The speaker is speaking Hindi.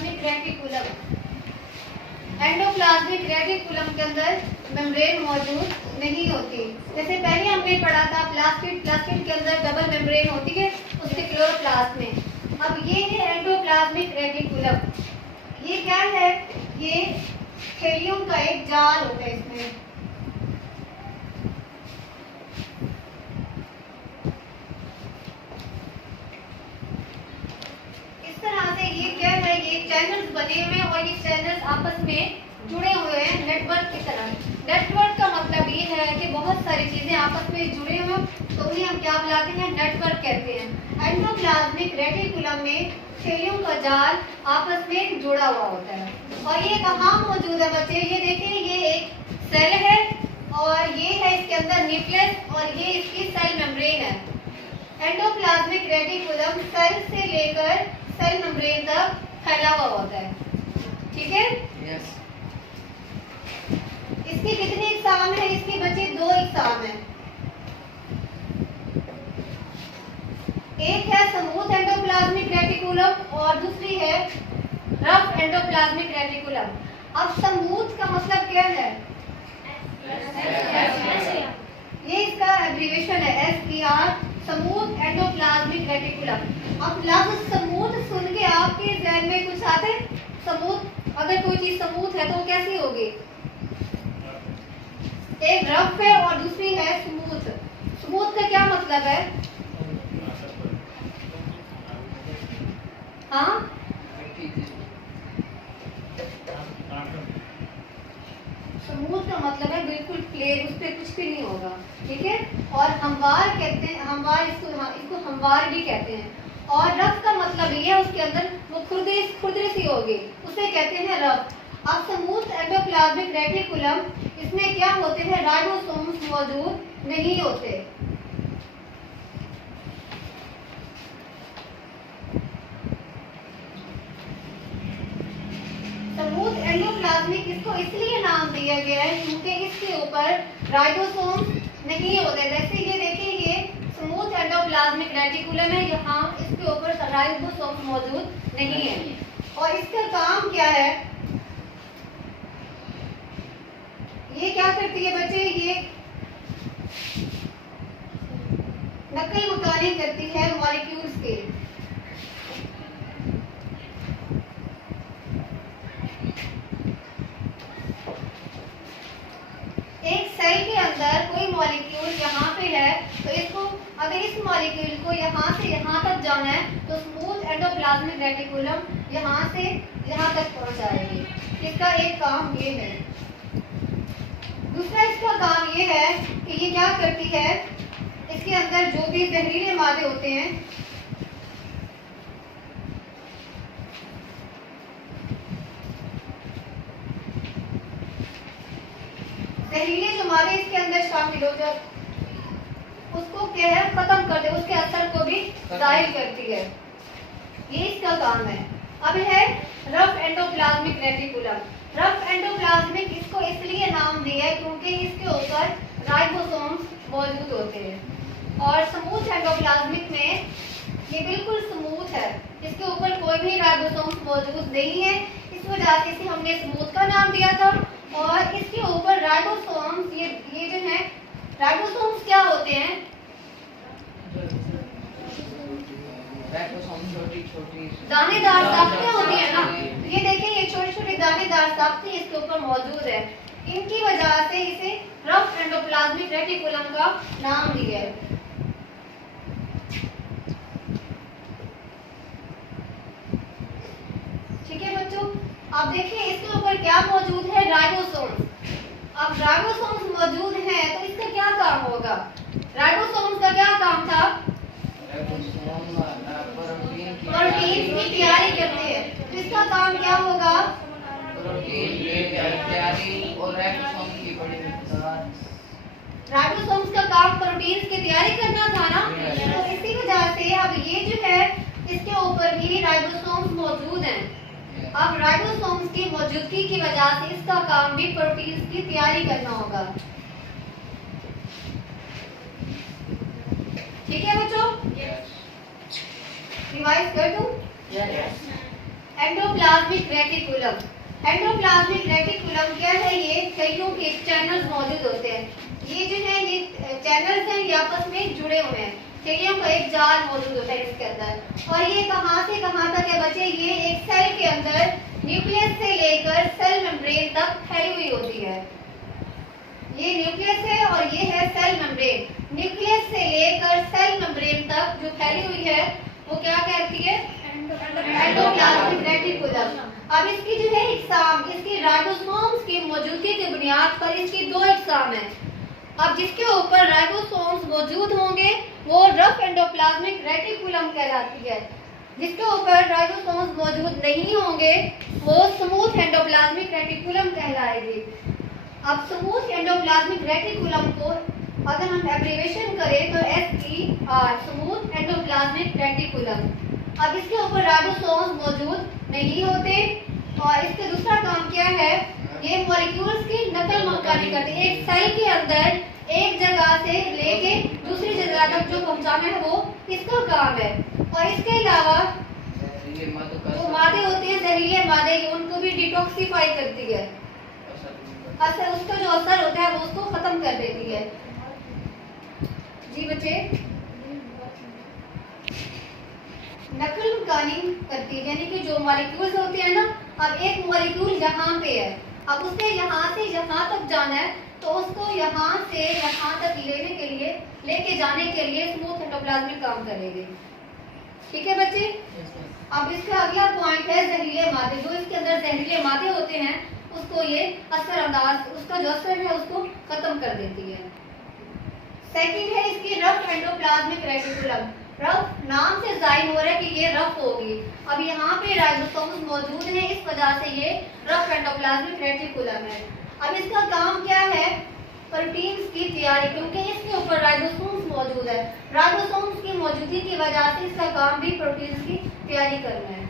एंडोप्लाज्मिक रेटिकुलम, एंडोप्लाज्मिक रेटिकुलम के अंदर मेम्ब्रेन मौजूद नहीं होती। जैसे पहले हमने पढ़ा था प्लास्टिड, प्लास्टिड के अंदर डबल मेम्ब्रेन होती है उसके क्लोरोप्लास्ट में। अब ये है एंडोप्लाज्मिक रेटिकुलम। ये क्या है? ये थैलियम का एक जाल होता है इसमें। इस तरह से ये क्या है? ये चैनल्स बने हुए हैं और ये चैनल्स आपस में जुड़े हुए हैं नेटवर्क की तरह। नेटवर्क का मतलब ये है कि बहुत सारी चीजें आपस में जुड़े हुए तो उन्हें हम क्या बुलाते हैं? नेटवर्क कहते हैं। एंडोप्लाज्मिक रेटिकुलम में थैलियम का जाल आपस में जुड़ा हुआ होता है। और ये कहाँ मौजूद है बच्चे? ये देखिए, ये एक सेल है और ये है इसके अंदर न्यूक्लियस और ये इसकी सेल मेम्ब्रेन है। एंडोप्लाज्मिक रेटिकुलम सेल से लेकर सेल मेम्ब्रेन तक फैला हुआ होता है। ठीक है? यस। इसकी कितनी इकसाम है? इसकी बच्चे 2 इकसाम है। एक है स्मूथ एंडोप्लाज्मिक रेटिकुलम और दूसरी है रफ एंडोप्लाज्मिक रेटिकुलम। अब स्मूथ का मतलब क्या है? ये इसका एब्रीविएशन है SPR, स्मूथ एंडोप्लाज्मिक रेटिकुलम। अब लफ्ज स्मूथ सुन के आपके ज़हन में कुछ आते? स्मूथ, अगर कोई चीज स्मूथ है तो वो कैसी होगी? एक रफ है और दूसरी है स्मूथ। स्मूथ का क्या मतलब है? हाँ, स्मूथ का मतलब है बिल्कुल प्लेन, उस पर कुछ भी नहीं होगा। ठीक है? और हमवार कहते हैं, हमवार इसको हमवार भी कहते हैं। और रफ का मतलब ये है उसके अंदर वो खुरदरी सी होगी, उसे कहते हैं रफ। अब स्मूथ एंडोप्लाज्मिक रेटिकुलम, इसमें क्या होते हैं? राइबोसोम्स मौजूद नहीं होते। स्मूथ एंडोप्लाज्मिक इसको इसलिए नाम दिया गया है क्योंकि इसके ऊपर राइबोसोम नहीं होते। जैसे ये देखिए, ये स्मूथ एंडोप्लाज्मिक रेटिकुलम है, यहाँ इसके ऊपर राइबोसोम मौजूद नहीं है। और इसका काम क्या है? ये क्या करती है बच्चे? ये नकल मकानी करती है मॉलिक्यूल्स के। एक सेल के अंदर कोई मॉलिक्यूल यहाँ पे है तो इसको, अगर इस मॉलिक्यूल को यहाँ से यहाँ तक जाना है तो स्मूथ एंडोप्लाज्मिक रेटिकुलम यहाँ से यहाँ तक पहुँचाएगी। इसका एक काम ये है। दूसरा इसका काम ये है कि ये क्या करती है? इसके अंदर जो भी जहरीले मादे होते हैं, जहरीले जो मादे इसके अंदर शामिल हो जाए उसको क्या है? खत्म कर दे, उसके असर को भी जाहिर करती है। ये इसका काम है। अब है rough endoplasmic reticulum. Rough endoplasmic इसको इसलिए नाम दिया है क्योंकि इसके ऊपर राइबोसोम्स मौजूद होते हैं। और स्मूथ एंडोप्लाज्मिक में ये बिल्कुल स्मूथ है, इसके ऊपर कोई भी राइबोसोम्स मौजूद नहीं है। इस वजह से इसे हमने स्मूथ का नाम दिया था। और इसके ऊपर राइबोसोम्स, ये जो है राइबोसोम्स क्या होते हैं? छोटी छोटी दानेदार साख्तें होती है ना। ये देखिए, ये छोटी छोटी दानेदार साख्तें इसके ऊपर मौजूद है। इनकी वजह से इसे रफ एंडोप्लाज्मिक रेटिकुलम का नाम दिया है। ठीक है बच्चों, अब देखिए इसके ऊपर क्या मौजूद है? राइबोसोम्स। अब राइबोसोम्स मौजूद हैं तो इसका क्या काम होगा? राइबोसोम्स का क्या काम था? प्रोटीन की तैयारी करते हैं। तो इसका काम क्या होगा? प्रोटीन की तैयारी और राइबोसोम की बड़ी मिकदार। राइबोसोम्स का काम प्रोटीन की तैयारी करना था ना। तो इसी वजह से अब ये जो है इसके ऊपर भी राइबोसोम्स मौजूद हैं। अब राइबोसोम्स की मौजूदगी की वजह से इसका काम भी प्रोटीन की तैयारी करना होगा। ठीक है बच्चों? रिवाइज कर दूं? Endoplasmic reticulum. एंडोप्लाज्मिक रेटिकुलम क्या है? ये सेलों के चैनल्स मौजूद होते हैं। ये जो है ये चैनल्स हैं, ये आपस में जुड़े हुए हैं। सेलियों का एक जाल मौजूद होता है इसके अंदर। और ये कहाँ से कहाँ तक है बच्चे? ये एक सेल के अंदर न्यूक्लियस से लेकर सेल मेम्ब्रेन तक फैली हुई होती है। ये न्यूक्लियस है और ये है सेल मेम्ब्रेन। न्यूक्लियस से लेकर सेल मेम्ब्रेन तक जो फैली हुई है वो क्या कहती है? Endoplasmic reticulum. अब इसकी जो है इकसाम, इसकी राइबोसोम्स की मौजूदगी की बुनियाद पर इसकी दो इकसाम है। अब जिसके ऊपर राइबोसोम्स मौजूद होंगे वो रफ एंडोप्लाज्मिक रेटिकुलम कहलाती है। जिसके ऊपर राइबोसोम्स मौजूद नहीं होंगे वो स्मूथ एंडोप्लाज्मिक रेटिकुलम कहलाएगी। अब स्मूथ एंडोप्लाज्मिक रेटिकुलम को अगर हम एब्रिविएशन करें तो SER, स्मूथ एंडोप्लाज्मिक रेटिकुलम। अब इसके ऊपर राइबोसोम्स मौजूद नहीं होते और इसका दूसरा काम क्या है? ये मॉलिक्यूल्स की नकल मकानी करते हैं। एक सेल के अंदर एक जगह से लेके दूसरी जगह तक जो पहुंचाना है वो इसका काम है। और इसके अलावा जो मादे होते हैं, जहरीले मादे, उनको भी डिटॉक्सिफाई करती है। असर उसका जो असर होता है वो उसको खत्म कर देती है। जी बच्चे, नकल मकानी करती है, यानी कि जो मॉलिक्यूल्स होते हैं ना, अब एक मॉलिक्यूल यहाँ पे है, अब उसने यहाँ से यहाँ तक जाना है तो उसको यहाँ से यहाँ तक लेके जाने के लिए स्मूथ एंडोप्लाज्मिक काम करेगी। ठीक है बच्चे? अब इसका अगला पॉइंट है जहरीले मादे। जो इसके अंदर जहरीले मादे होते हैं उसको ये असरअंदाज, उसका जो असर है उसको खत्म कर देती है। सेकंड है इसकी रफ एंडोप्लाज्मिक रेटिकुलम। रफ नाम से जाहिर हो रहा है कि ये रफ होगी। अब यहाँ पे राइबोसोम्स मौजूद हैं, इस वजह से ये रफ एंडोप्लाज्मिक रेटिकुलम है। अब इसका काम क्या है? प्रोटीन्स की तैयारी, क्योंकि इसके ऊपर राइबोसोम्स मौजूद है। राइबोसोम्स की मौजूदगी की वजह से इसका काम भी प्रोटीन्स की तैयारी करना है।